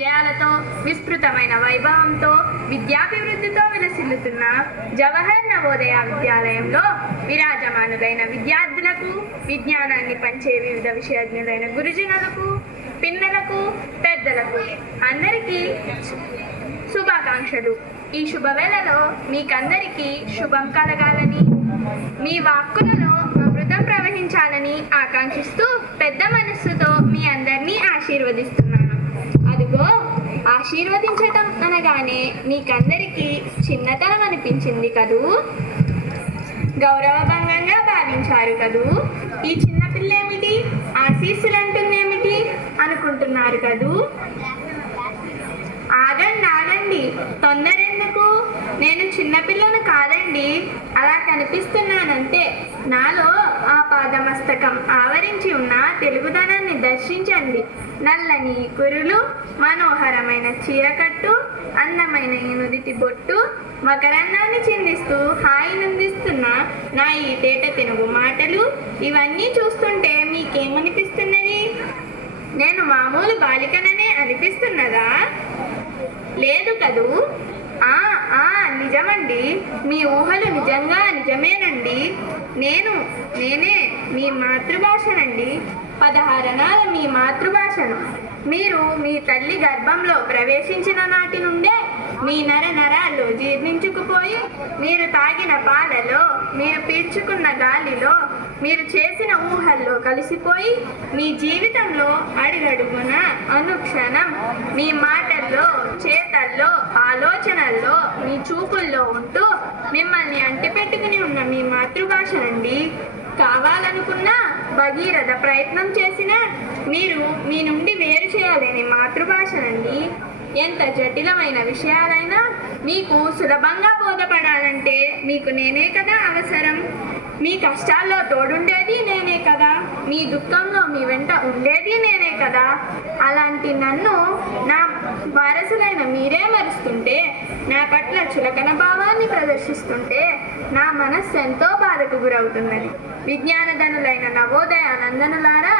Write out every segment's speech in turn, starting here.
జయాలతో విస్తృతమైన వైభవంతో విద్యాభివృద్ధితో విలసిల్లుతున్న జవహర్ నవోదయ విద్యాలయంలో విరాజమానులైన విద్యార్థులకు విజ్ఞానాన్ని పంచే వివిధ విషయజ్ఞులైన గురుజనులకు పిన్నలకు పెద్దలకు అందరికీ శుభాకాంక్షలు. ఈ శుభవేళలో మీకందరికీ శుభం కలగాలని మీ వాక్కులలో అమృతం ప్రవహించాలని ఆకాంక్షిస్తూ పెద్ద మనస్సుతో మీ అందరినీ ఆశీర్వదిస్తున్నాను. ఆశీర్వదించటం అనగానే మీకందరికీ చిన్నతనం అనిపించింది కదూ? గౌరవభంగంగా భావించారు కదూ? ఈ చిన్నపిల్లేమిటి ఆశీస్సులు అంటుందేమిటి అనుకుంటున్నారు కదూ? ఆగండి ఆగండి. తొందరెందుకు? నేను చిన్నపిల్లను కాదండి. అలా కనిపిస్తున్నానంతే. నాలో పాదమస్తకం ఆవరించి ఉన్న తెలుగుదనాన్ని దర్శించండి. నల్లని కురులు మనోహరమైన చీరకట్టు అందమైన ఎనుదిటి బొట్టు మకరన్నాన్ని చిందిస్తూ హాయి నందిస్తున్న నా ఈ తేట తెలుగు మాటలు ఇవన్నీ చూస్తుంటే మీకేమనిపిస్తున్నది? నేను మామూలు బాలికననే అనిపిస్తున్నదా? లేదు కదూ? ఆ ఆ నిజమండి. మీ ఊహలు నిజంగా నిజమేనండి. నేను నేనే మీ మాతృభాషనండి. పదహారణాల మీ మాతృభాషను. మీరు మీ తల్లి గర్భంలో ప్రవేశించిన నాటి నుండే మీ నర నరాల్లో జీర్ణించుకుపోయి మీరు తాగిన పాలలో మీరు పీల్చుకున్న గాలిలో మీరు చేసిన ఊహల్లో కలిసిపోయి మీ జీవితంలో అడుగడుగున అనుక్షణం మీ మాటల్లో చేతల్లో ఆలోచనల్లో మీ చూపుల్లో ఉంటూ మిమ్మల్ని అంటిపెట్టుకుని మాతృభాషనండి కావాలనుకున్నా భగీరథ ప్రయత్నం చేసినా మీరు మీ నుండి వేరు చేయలేని మాతృభాషనండి ఎంత జటిలమైన విషయాలైనా మీకు సులభంగా బోధపడాలంటే మీకు నేనే కదా అవసరం. మీ కష్టాల్లో తోడుండేది నేనే కదా. మీ దుఃఖంలో మీ వెంట ఉండేది నేనే కదా. అలాంటి నన్ను నా మీరే మరుస్తుంటే నా పట్ల చులకన భావాన్ని ప్రదర్శిస్తుంటే నా మనస్సు ఎంతో బాధకు గురవుతున్నది. విజ్ఞానధనులైన నవోదయ ఆనందనులారా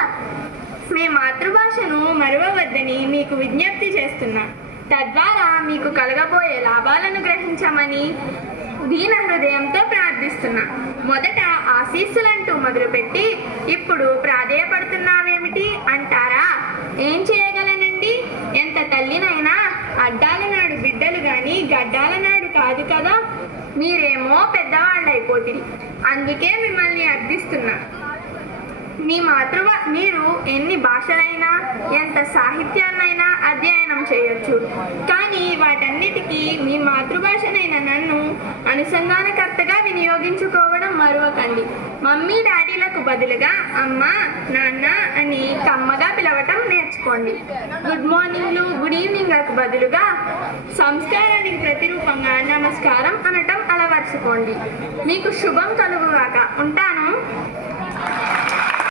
మీ మాతృభాషను మరువవద్దని మీకు విజ్ఞప్తి చేస్తున్నా. తద్వారా మీకు కలగబోయే లాభాలను గ్రహించమని దీన హృదయంతో ప్రార్థిస్తున్నా. మొదట ఆశీస్సులంటూ మొదలుపెట్టి ఇప్పుడు ప్రాధేయపడుతున్నావేమిటి గడ్డాల నాడు కాదు కదా? మీరేమో పెద్దవాళ్ళు అయిపోతుంది అందుకే మిమ్మల్ని అర్థిస్తున్నా. మీ మాతృభా మీరు ఎన్ని భాషలైనా ఎంత సాహిత్యాన్నైనా అధ్యయనం చేయొచ్చు. కానీ వాటన్నిటికీ మీ మాతృభాషనైన నన్ను అనుసంధానకర్తగా వినియోగించుకోవడం మరువకండి. మమ్మీ డాడీలకు బదులుగా అమ్మ నాన్న అని కమ్మగా పిలవటం నేర్చుకోండి. గుడ్ మార్నింగ్లు గుడ్ ఈవినింగ్లకు బదులుగా సంస్కారానికి ప్రతిరూపంగా నమస్కారం అనటం అలవర్చుకోండి. మీకు శుభం కలుగుగాక. ఉంటాను.